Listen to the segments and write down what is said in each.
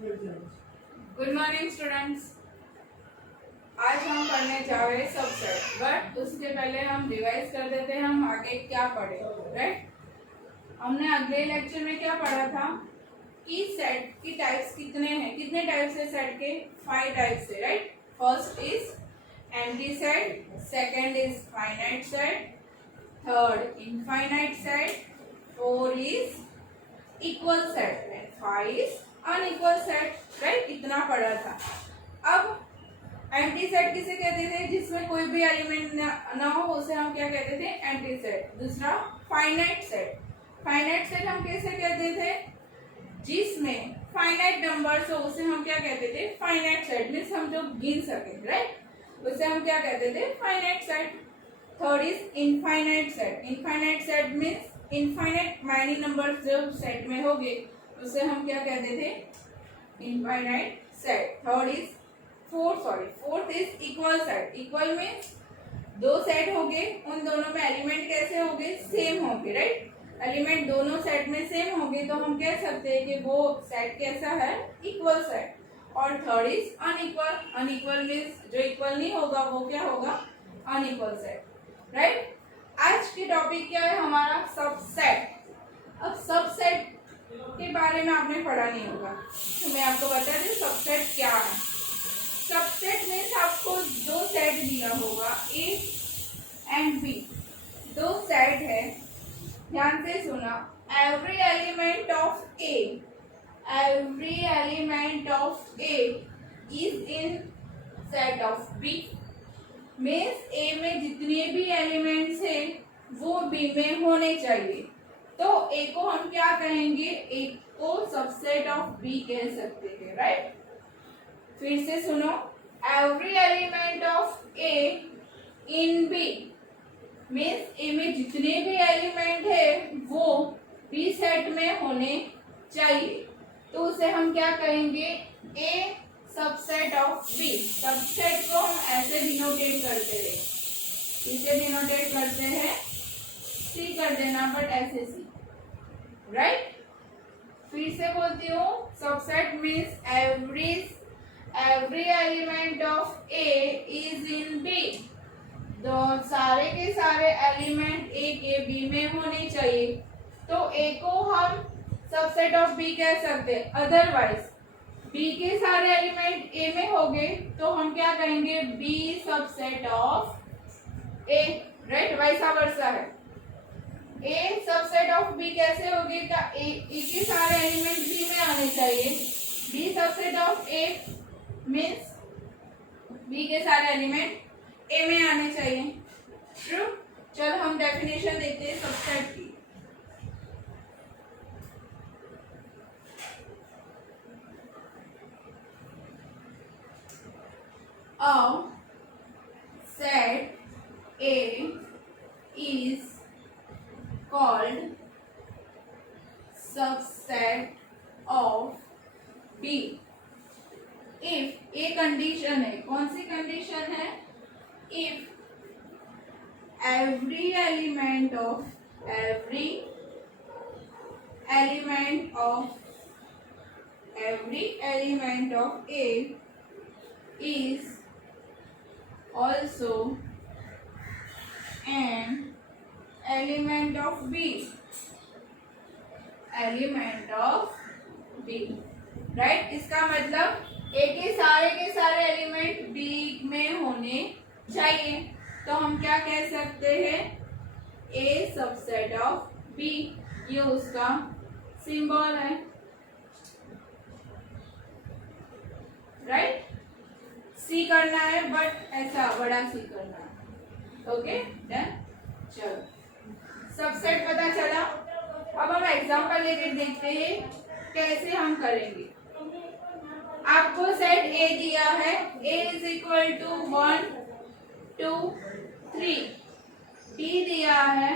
Good morning students. आज हम पढ़ने जा रहे हैं सबसेट, बट उसके पहले हम रिवाइज कर देते हैं हम आगे क्या पढ़े। राइट, हमने अगले लेक्चर में क्या पढ़ा था कि सेट की टाइप्स कितने हैं, कितने टाइप्स है सेट के? 5 टाइप्स है। Right, first is empty set, second is finite set, third infinite set, 4 is equal set and 5 is unequal set. Right, इतना पढ़ा था। अब एम्प्टी सेट किसे कहते थे? जिसमें कोई भी एलिमेंट ना हो उसे हम क्या कहते थे? Empty set. दूसरा फाइनाइट सेट। फाइनाइट सेट हम कैसे कहते थे? जिसमें फाइनाइट नंबर्स हो उसे हम क्या कहते थे? Finite set. मीन्स हम जो गिन सके, राइट, उसे हम क्या कहते थे? Finite set. Third is infinite set. Infinite set means infinite many numbers जब सेट में होंगे उसे हम क्या कहते थे? Infinite set. Third is fourth is equal set. Equal means दो सेट होंगे, उन दोनों में एलिमेंट कैसे होंगे? सेम होंगे। राइट, एलिमेंट दोनों सेट में सेम होंगे तो हम कह सकते हैं कि वो सेट कैसा है? Equal set. और third is unequal. Unequal means जो इक्वल नहीं होगा वो क्या होगा? Unequal set. राइट, आज की टॉपिक क्या है हमारा? सबसेट। अब सबसेट के बारे में आपने पढ़ा नहीं होगा तो मैं आपको बता दूं सबसेट क्या है। सबसेट मीन्स आपको दो सेट दिया होगा, ए एंड बी, दो सेट है। ध्यान से सुना, every element of A, every element of A is in set of B. Means A में जितने भी एलिमेंट्स है वो बी में होने चाहिए। तो ए को हम क्या कहेंगे? ए को सबसेट ऑफ बी कह सकते हैं। राइट, फिर से सुनो, every element of A in B means A में जितने भी एलिमेंट है वो बी सेट में होने चाहिए। तो उसे हम क्या कहेंगे? ए सबसेट ऑफ बी। सबसेट को हम ऐसे डिनोटेट करते हैं, इसे डिनोटेट करते हैं, सी कर देना, बट ऐसे सी। राइट, फिर से बोलती हूँ, subset means every element of A is in B. तो सारे के सारे एलिमेंट ए के बी में होने चाहिए। तो ए को हम सबसेट ऑफ बी कह सकते हैं। अदरवाइज बी के सारे एलिमेंट ए में होंगे तो हम क्या कहेंगे? B subset of A. Right, वैसा वर्षा है। ए सबसेट ऑफ बी कैसे होगी? ए के सारे एलिमेंट बी में आने चाहिए। B subset of A means B के सारे एलिमेंट ए में आने चाहिए। ट्रू। चलो हम डेफिनेशन देखते हैं सबसेट की। A set A is called subset of B if a condition है। कौन सी कंडीशन है? if every element of A is also an element of B, right. इसका मतलब ए के सारे एलिमेंट बी में होने चाहिए। तो हम क्या कह सकते हैं? ए सबसेट ऑफ बी। ये उसका सिंबल है। राइट, सी करना है बट ऐसा बड़ा सी करना है। Okay, done. चलो, सबसेट पता चला। अब हम एग्जांपल लेके देखते हैं कैसे हम करेंगे। आपको सेट ए दिया है, ए इज इक्वल टू 1 2 3। बी दिया है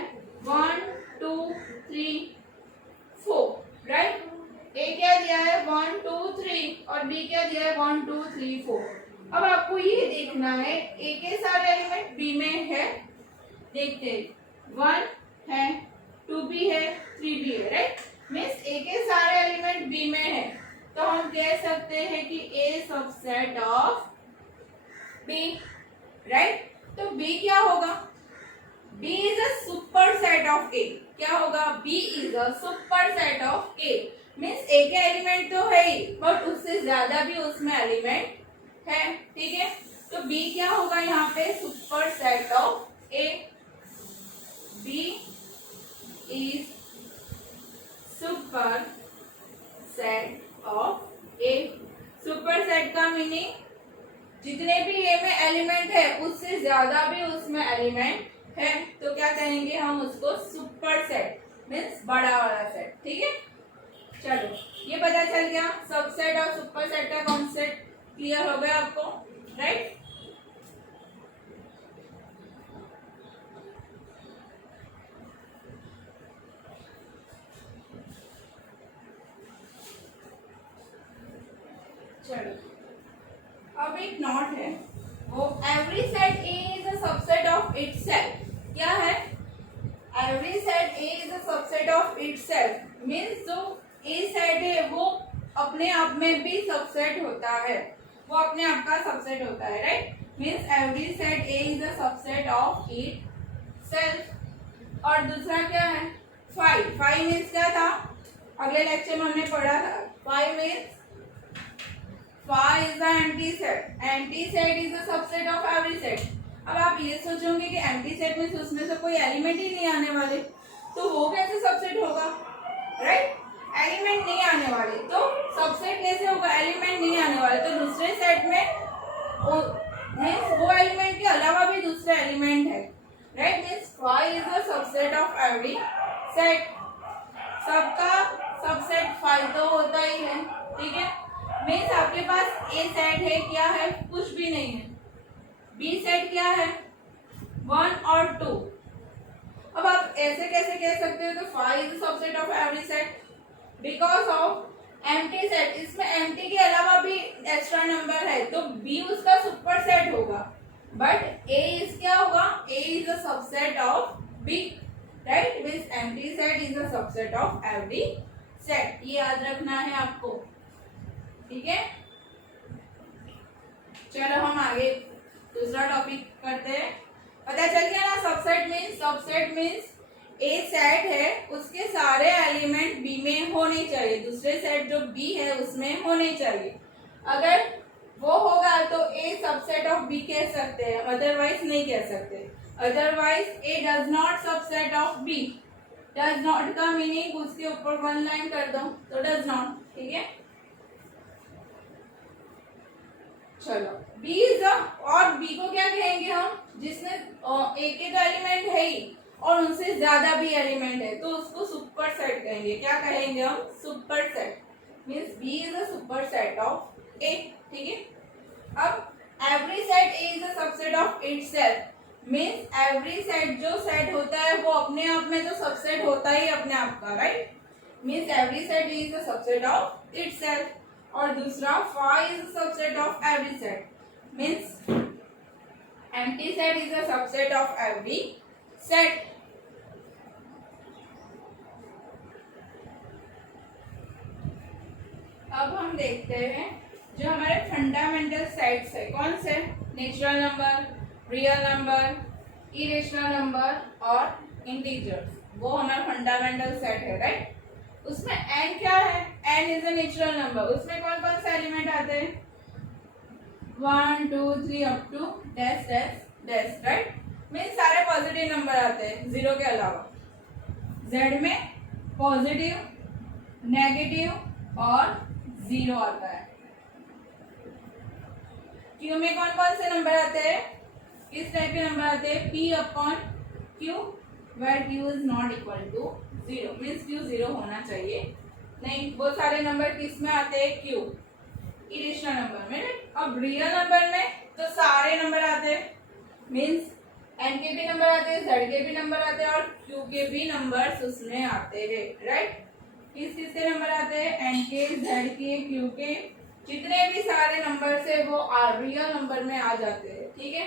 1 2 3 4। राइट, ए क्या दिया है? 1 2 3 और बी क्या दिया है? 1 2 3 4। अब आपको ये देखना है ए के सारे एलिमेंट बी में है। देखते हैं, 1 है, 2 भी है, 3 भी है। राइट, मीन्स ए के सारे एलिमेंट बी में है। तो हम कह सकते हैं कि A subset of B, right. तो बी क्या होगा? B is a superset of A. क्या होगा? B is a superset of A, means A के एलिमेंट तो है ही, बट उससे ज्यादा भी उसमें एलिमेंट है, ठीक है। तो बी क्या होगा यहाँ पे? Superset of A. B is superset of A. Superset का मीनिंग जितने भी ए में एलिमेंट है उससे ज्यादा भी उसमें एलिमेंट है, तो क्या कहेंगे हम उसको? सुपर सेट, मीन्स बड़ा वाला सेट, ठीक है। चलो ये पता चल गया, सबसेट और सुपर सेट का कॉन्सेप्ट क्लियर हो गया आपको, राइट। चलो अब एक नोट है, वो every set A is a subset of itself. क्या है? Every set A is a subset of itself, means जो ए सेट है वो अपने आप में भी सबसेट होता है, वो अपने आप का सबसेट होता है, right. Means every set A is a subset of itself. और दूसरा क्या है? फाइव। फाइव मीन्स क्या था? अगले लेक्चर में हमने पढ़ा था। Five means phi is the empty set. Empty set is the subset of every set. अब आप ये सोचोगे कि empty set में उसमें से कोई एलिमेंट ही नहीं आने वाले, तो वो कैसे सबसेट होगा? राइट, एलिमेंट नहीं आने वाले तो सबसेट कैसे होगा? एलिमेंट नहीं आने वाले तो दूसरे सेट में मीन्स वो एलिमेंट के अलावा भी दूसरे एलिमेंट है, right. Means phi is the subset of every set. सबका सबसेट phi तो होता ही है, ठीक है। मीन्स आपके पास ए सेट है, क्या है? कुछ भी नहीं है। बी सेट क्या है? 1 और 2। अब आप ऐसे कैसे कह सकते हो कि phi is the subset of every set? Because of empty set, इसमें एम्प्टी के अलावा भी एक्स्ट्रा नंबर है तो बी उसका सुपर सेट होगा, बट ए इज क्या होगा? A is a subset of B, right. Means empty set is a subset of every set, ये याद रखना है आपको, ठीक है। चलो हम आगे दूसरा टॉपिक करते हैं। पता चल गया ना, सबसेट मीन्स ए सेट है उसके सारे एलिमेंट बी में होने चाहिए, दूसरे सेट जो बी है उसमें होने चाहिए। अगर वो होगा तो ए सबसेट ऑफ बी कह सकते हैं, अदरवाइज नहीं कह सकते। Otherwise A does not subset of B. Does not का मीनिंग उसके ऊपर 1 लाइन कर दो तो डज नॉट, ठीक है। चलो बी इज और बी को क्या कहेंगे हम? जिसमें ए के तो एलिमेंट है ही और उनसे ज्यादा भी एलिमेंट है तो उसको सुपर सेट कहेंगे। क्या कहेंगे हम? Superset. Means B is a superset of A, ठीक है। अब every set A is a subset of itself, means every set जो सेट होता है वो अपने आप में तो सबसेट होता ही अपने आप का, right. Means every set is a subset of itself. और दूसरा phi is a subset of every set, means empty set is a subset of every set. अब हम देखते हैं जो हमारे फंडामेंटल सेट्स है, कौन से? Natural number, real number, irrational number और इंटीजर्स, वो हमारा फंडामेंटल सेट है, राइट। उसमें n क्या है? n is a natural number. उसमें कौन कौन से एलिमेंट आते हैं? 1 2 3 up to dash dash dash, right. Means सारे पॉजिटिव नंबर आते हैं 0 के अलावा। z में पॉजिटिव, नेगेटिव और 0 आता है। q में कौन कौन से नंबर आते हैं? किस टाइप के नंबर आते हैं? p upon q, where q is not equal to 0, means q 0 होना चाहिए नहीं। वो सारे नंबर किस में आते हैं? q, इरेशनल नंबर में। अब रियल नंबर में तो सारे नंबर आते हैं, मीन्स n के भी नंबर आते हैं, z के भी नंबर आते हैं और q के भी नंबर्स उसमें आते हैं, राइट। किस किस के नंबर आते हैं? n के, z के, q के, जितने भी सारे नंबर से वो रियल नंबर में आ जाते हैं, ठीक है।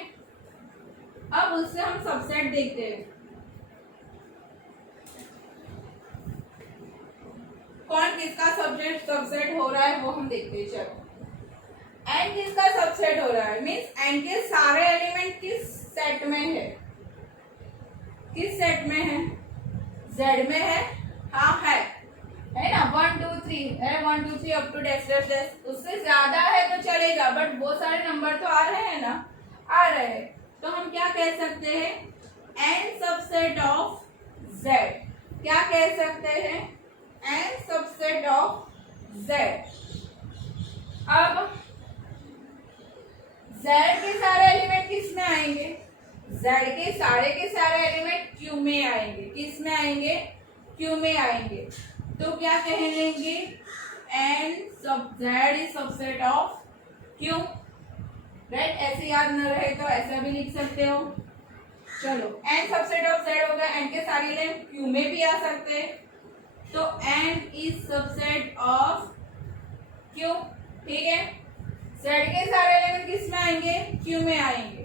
अब उससे हम सबसेट देखते हैं। कौन किसका सबसेट हो हो रहा है वो हम देखते हैं। चलो n किसका सबसेट हो रहा है, मीन्स n के सारे एलिमेंट किस सेट में है, किस सेट में है, z में है, हाँ है ना, 1 2 3 है, 1 2 3 up to dash dash dash, उससे ज्यादा है तो चलेगा, बट वो सारे नंबर तो आ रहे हैं ना, आ रहे हैं, तो हम क्या कह सकते हैं, n सबसेट ऑफ z, क्या कह सकते हैं, n सबसेट ऑफ z। अब z के सारे एलिमेंट किस में आएंगे, z के सारे एलिमेंट q में आएंगे, किस में आएंगे, q में आएंगे, तो क्या कह लेंगे, n सब z is subset of q, right, ऐसे याद न रहे तो ऐसा भी लिख सकते हो। चलो n सबसेट ऑफ z हो गया, n के सारे एलिमेंट q में भी आ सकते हैं, तो n is subset of q, ठीक है, z के सारे एलिमेंट किस में आएंगे, q में आएंगे,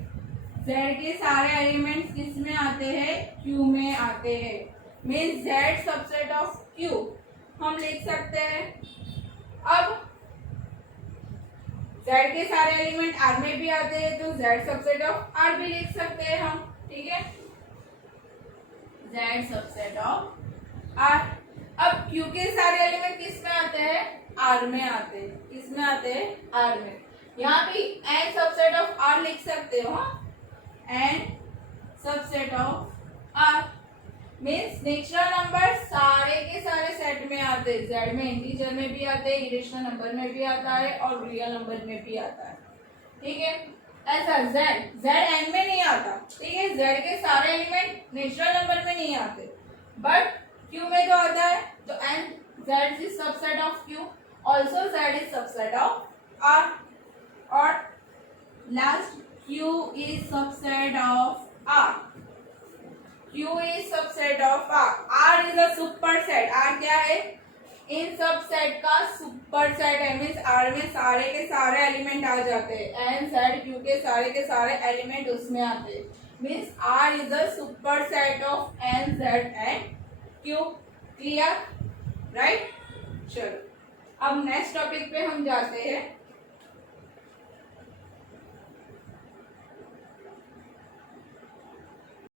z के सारे एलिमेंट्स किस में आते हैं, q में आते हैं, means z subset of q हम लिख सकते हैं। अब z के सारे एलिमेंट r में भी आते हैं, तो z सबसेट ऑफ r भी लिख सकते हैं हम, ठीक है, z सबसेट ऑफ r। अब q के सारे एलिमेंट किस में आते हैं, r में आते हैं, किस में आते हैं, r में, यहाँ भी n सबसेट ऑफ r लिख सकते हो, n subset of r means natural number सारे के सारे सेट में आते हैं, z में इंटीजर में भी आते हैं, इरेशनल नंबर में भी आता है और रियल नंबर में भी आता है, ठीक है, ऐसा z n में नहीं आता, ठीक है, z के सारे एलिमेंट नेचुरल नंबर में नहीं आते, बट q में तो आता है, तो n z is subset of q, also z is subset of r, और last q is subset of r, q is subset of r, r is a super set, r क्या है, इन सब set का सुपर सेट है, means r में सारे के सारे एलिमेंट आ जाते हैं, n z q के सारे एलिमेंट उसमें आते हैं, means r is a superset of n z and q, clear, right. चलो अब नेक्स्ट टॉपिक पे हम जाते हैं।